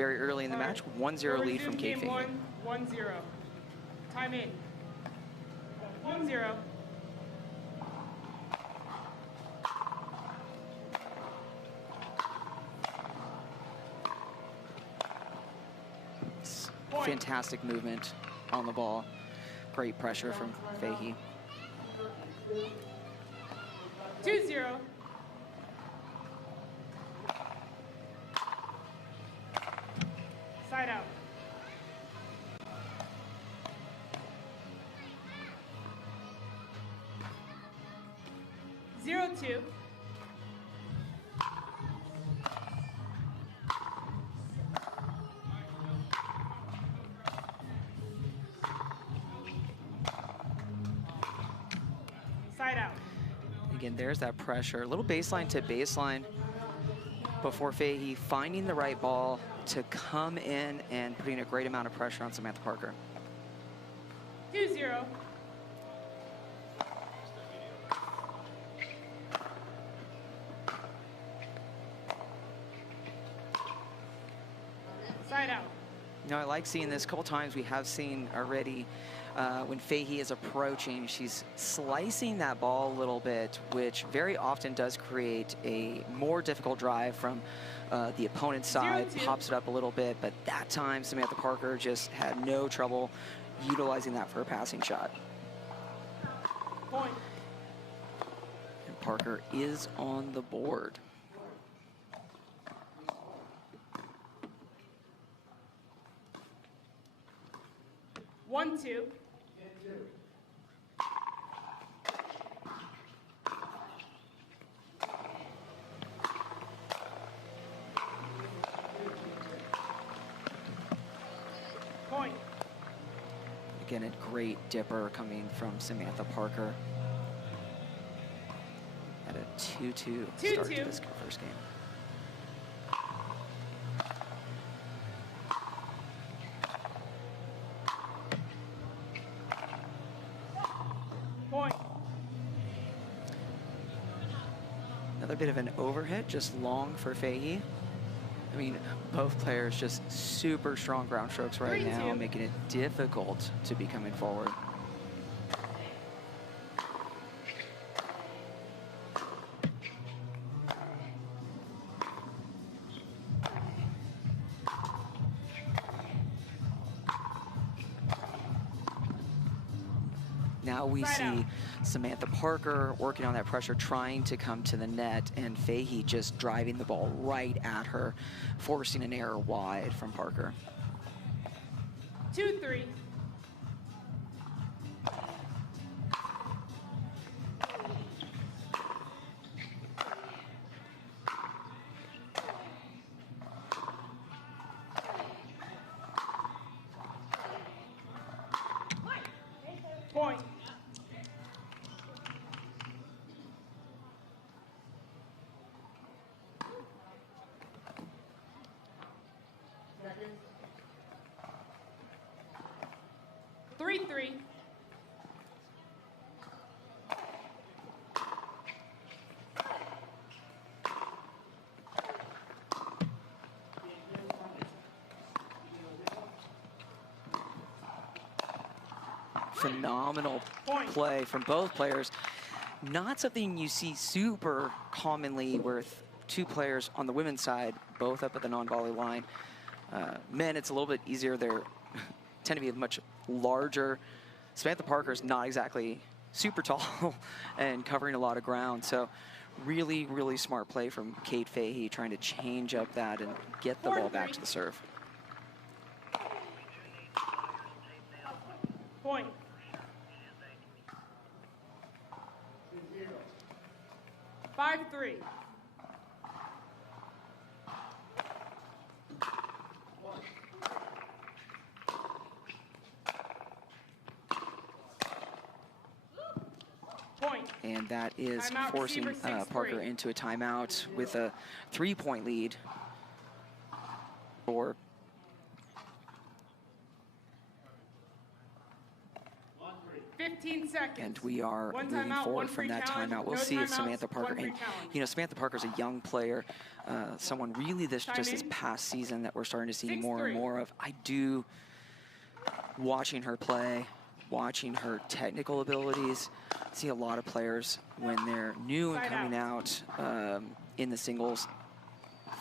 very early in the match. 1-0 lead from Kate Fahey. 1-0. Time in. 1-0. Fantastic movement on the ball. Great pressure from Fahey. 2-0. Side out. 0-2. Side out. Again, there's that pressure. A little baseline to baseline before Fahey finding the right ball to come in and putting a great amount of pressure on Samantha Parker. 2-0. Side out. You know, I like seeing this. A couple times we have seen already when Fahey is approaching, she's slicing that ball a little bit, which very often does create a more difficult drive from the opponent's side, pops it up a little bit, but that time Samantha Parker just had no trouble utilizing that for a passing shot. Point. And Parker is on the board. One, two. Point. Again, a great dipper coming from Samantha Parker. At a 2-2 start to this first game. Point. Another bit of an overhit, just long for Fahey. I mean, both players just super strong ground strokes right now, making it difficult to be coming forward. Now we see Samantha Parker working on that pressure, trying to come to the net, and Fahey just driving the ball right at her, forcing an error wide from Parker. 2-3. Point. Three. Phenomenal play from both players. Not something you see super commonly with two players on the women's side, both up at the non-volley line. Men, it's a little bit easier. They tend to be much larger. Samantha Parker's not exactly super tall and covering a lot of ground. So really, really smart play from Kate Fahey, trying to change up that and get the ball back to the serve. Point. 5-3. Point. And that is Timeout, forcing receiver, Parker into a timeout with a 3-point lead for 15 seconds. And we are One moving timeout, forward one from free that challenge, timeout. We'll no see if timeouts, Samantha Parker, one free and challenge. you know, Samantha Parker's a young player, someone really just this in. past season that we're starting to see 6-3. more and more of. I do, watching her play, watching her technical abilities, see a lot of players when they're new and Side coming out in the singles,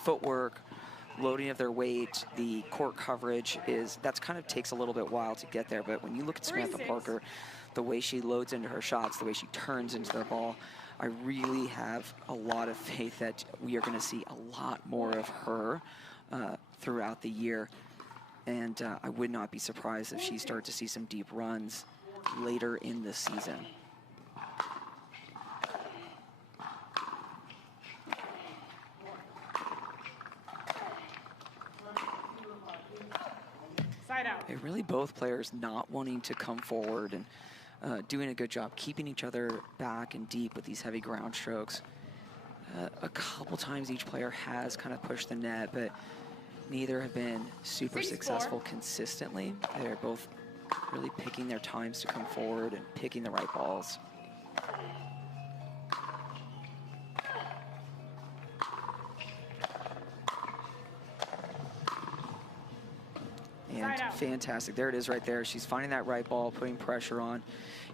footwork, loading of their weight, the court coverage that's kind of takes a little bit while to get there. But when you look at Samantha 3-6. Parker, the way she loads into her shots, the way she turns into the ball, I really have a lot of faith that we are going to see a lot more of her throughout the year. And I would not be surprised if she starts to see some deep runs later in the season. Side out. Really both players not wanting to come forward and doing a good job keeping each other back and deep with these heavy ground strokes. A couple times each player has kind of pushed the net, but neither have been super 6-4. successful consistently. They're both really picking their times to come forward and picking the right balls. And fantastic. There it is right there. She's finding that right ball, putting pressure on.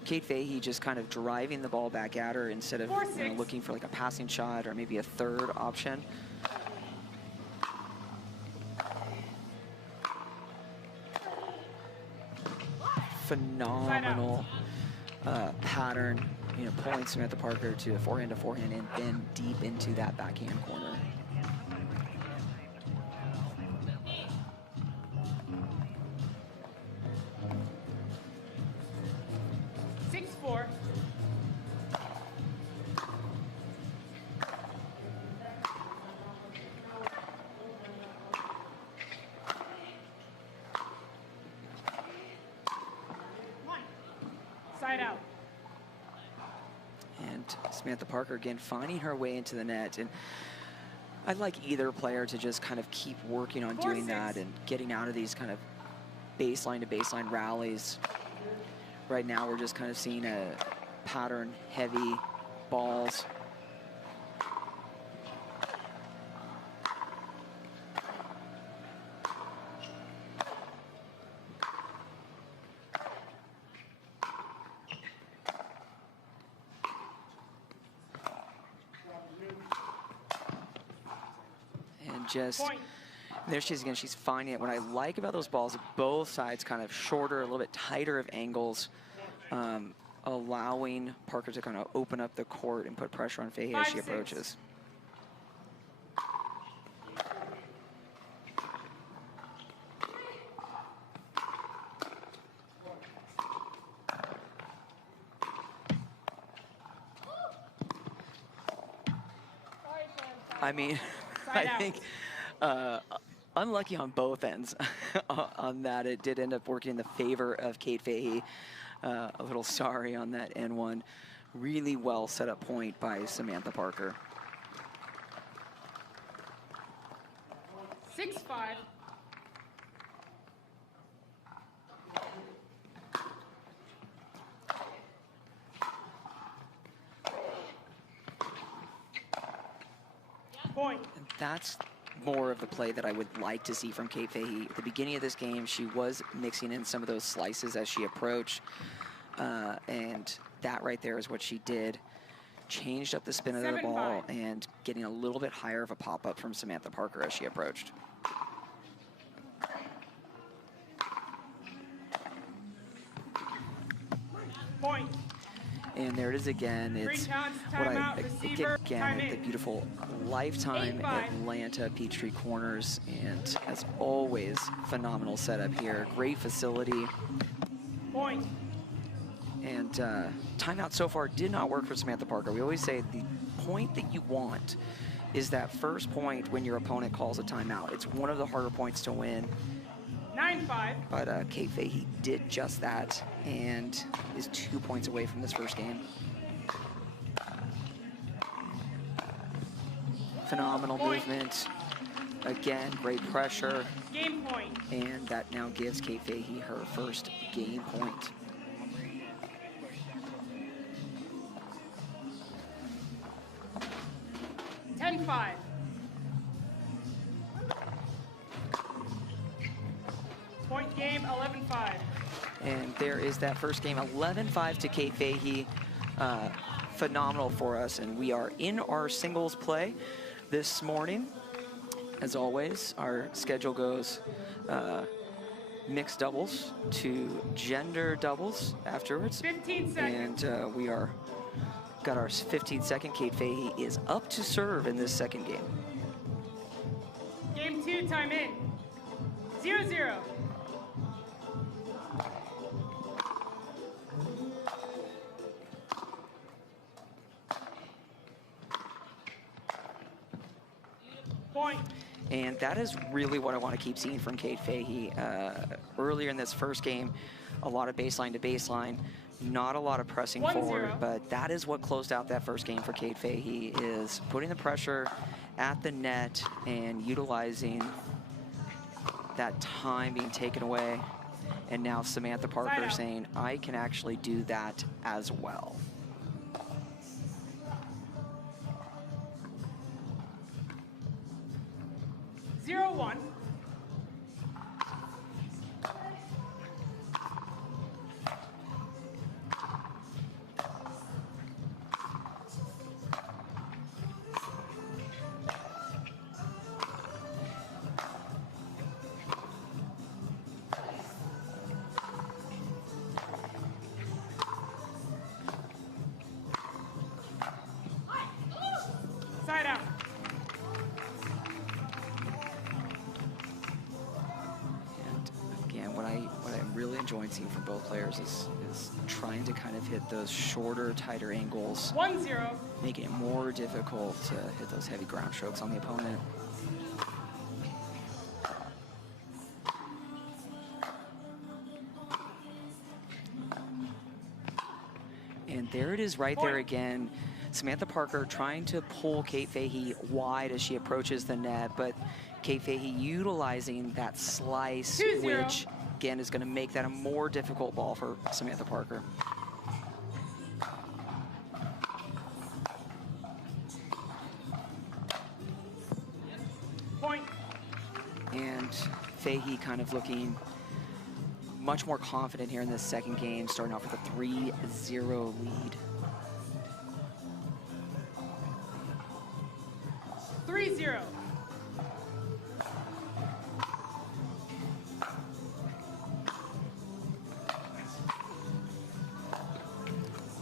Kate Fahey just kind of driving the ball back at her instead of looking for like a passing shot or maybe a third option. Phenomenal pattern, you know, pulling Samantha Parker to a forehand and then deep into that backhand corner. Side out. And Samantha Parker again finding her way into the net. And I'd like either player to just kind of keep working on doing that and getting out of these kind of baseline to baseline rallies. Right now we're just kind of seeing a pattern, heavy balls. Just there she is again. She's finding it. What I like about those balls, both sides kind of shorter, a little bit tighter of angles, allowing Parker to kind of open up the court and put pressure on Fahey as she approaches. I mean, I think unlucky on both ends on that. It did end up working in the favor of Kate Fahey. A little sorry on that N1. Really well set up point by Samantha Parker. 6-5. Point. And that's more of the play that I would like to see from Kate Fahey. At the beginning of this game, she was mixing in some of those slices as she approached. And that right there is what she did. Changed up the spin of the ball and getting a little bit higher of a pop-up from Samantha Parker as she approached. Point. And there it is again. It's what again, the beautiful Lifetime Atlanta Peachtree Corners. And as always, phenomenal setup here. Great facility. Point. And timeout so far did not work for Samantha Parker. We always say the point that you want is that first point when your opponent calls a timeout. It's one of the harder points to win. 9-5. But Kate Fahey did just that and is 2 points away from this first game. Phenomenal movement. Again, great pressure. Game point. And that now gives Kate Fahey her first game point. 11-5. Point game, 11-5. And there is that first game, 11-5 to Kate Fahey. Phenomenal for us, and we are in our singles play this morning. As always, our schedule goes mixed doubles to gender doubles afterwards. 15 seconds. And we are got our 15-second. Kate Fahey is up to serve in this second game. Game 2, time in. 0-0. Point. And that is really what I want to keep seeing from Kate Fahey. Earlier in this first game, a lot of baseline to baseline, not a lot of pressing 1-0. forward, but that is what closed out that first game for Kate Fahey, is putting the pressure at the net and utilizing that time being taken away. And now Samantha Parker saying, I can actually do that as well. Zero, 1. Side out. What I'm really enjoying seeing from both players is trying to kind of hit those shorter, tighter angles, 1-0. making it more difficult to hit those heavy ground strokes on the opponent. And there it is right there again. Samantha Parker trying to pull Kate Fahey wide as she approaches the net, but Kate Fahey utilizing that slice, 2-0. which again is going to make that a more difficult ball for Samantha Parker. Point. And Fahey kind of looking much more confident here in this second game, starting off with a 3-0 lead. 3-0.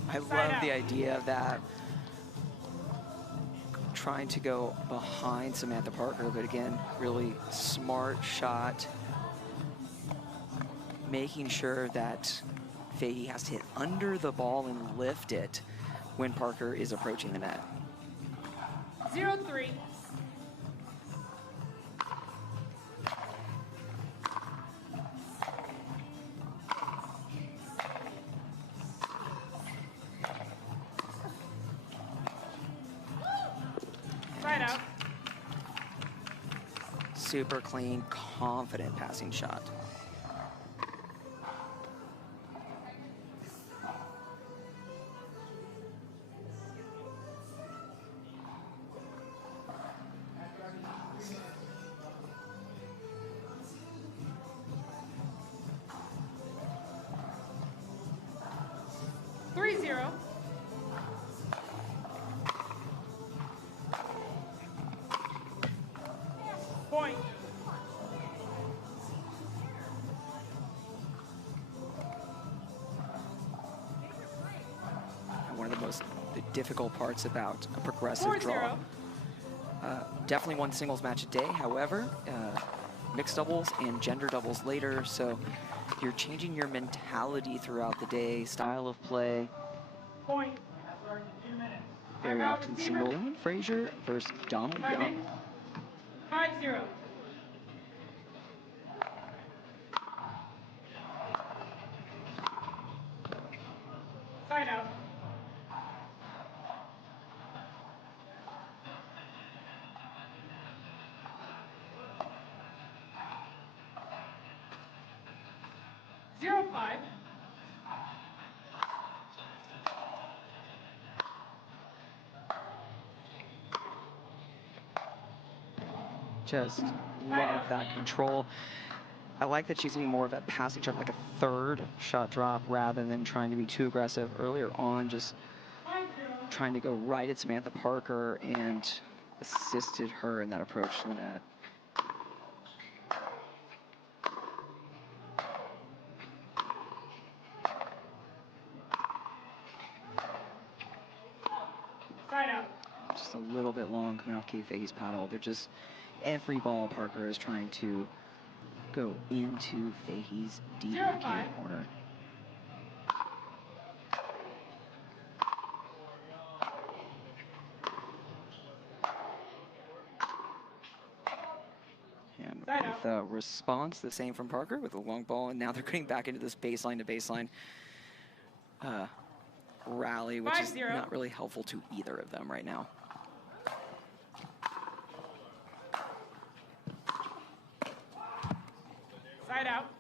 I love the idea of that, trying to go behind Samantha Parker, but again, really smart shot, making sure that Fahey has to hit under the ball and lift it when Parker is approaching the net. 0-3. Side out. Super clean, confident passing shot. Point. One of the most difficult parts about a progressive draw. Definitely one singles match a day, however, mixed doubles and gender doubles later, so you're changing your mentality throughout the day, style of play. Point. Very often single Frazier versus Donald Young. 5-0. Side out. Zero 5. Just love that control. I like that she's getting more of that passing shot, like a third shot drop, rather than trying to be too aggressive earlier on, just trying to go right at Samantha Parker and assisted her in that approach to the net. Side out. Just a little bit long coming off Kate Fahey's paddle. They're just, every ball Parker is trying to go into Fahey's deep backhand corner. And with a response, the same from Parker with a long ball, and now they're getting back into this baseline to baseline rally, which is not really helpful to either of them right now. Side out.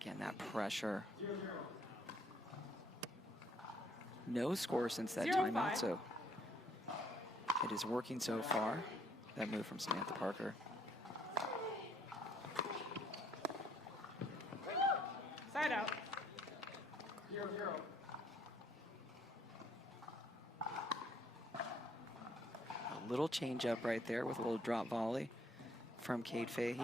Again, that pressure. No score since that timeout, so it is working so far. That move from Samantha Parker. Side out. 0-0. A little change up right there with a little drop volley from Kate Fahey.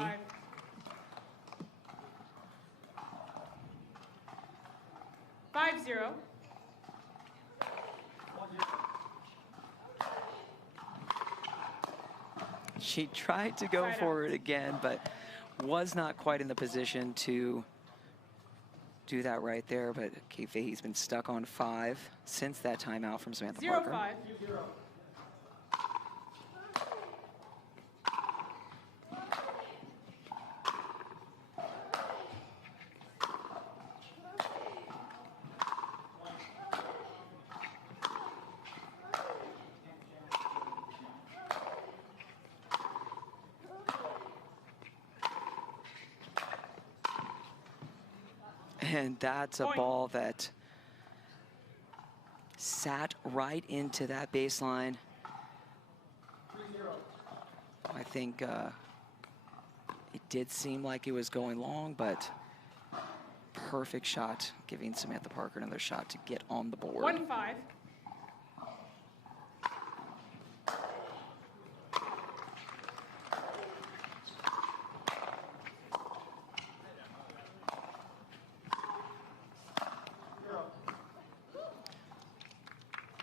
5-0. She tried to go for it again, but was not quite in the position to do that right there. But Kate Fahey's been stuck on 5 since that timeout from Samantha Parker. 0-5. And that's a ball that sat right into that baseline. I think it did seem like it was going long, but perfect shot, giving Samantha Parker another shot to get on the board. 1-5.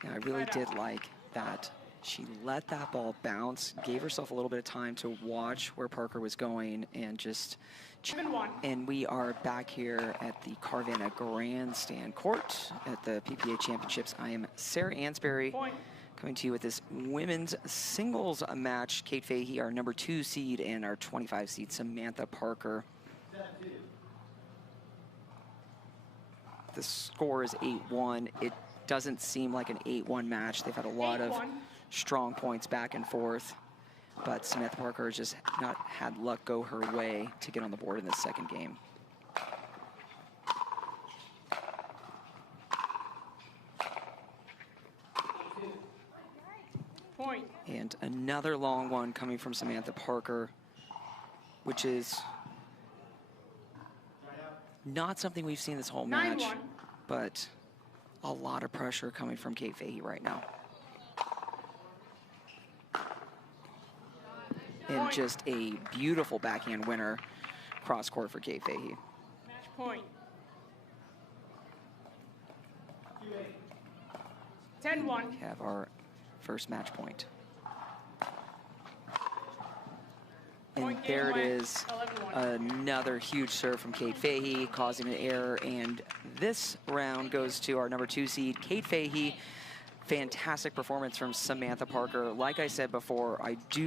I really did like that. She let that ball bounce, gave herself a little bit of time to watch where Parker was going, and just... And we are back here at the Carvana Grandstand Court at the PPA Championships. I am Sarah Ansberry, coming to you with this women's singles match. Kate Fahey, our number 2 seed, and our 25 seed, Samantha Parker. The score is 8-1. It doesn't seem like an 8-1 match. They've had a lot of strong points back and forth, but Samantha Parker has just not had luck go her way to get on the board in this second game. Point. And another long one coming from Samantha Parker, which is not something we've seen this whole match, but a lot of pressure coming from Kate Fahey right now. And just a beautiful backhand winner cross court for Kate Fahey. Match point. 10-1. We have our first match point. And there it is, another huge serve from Kate Fahey, causing an error. And this round goes to our number 2 seed, Kate Fahey. Fantastic performance from Samantha Parker. Like I said before, I do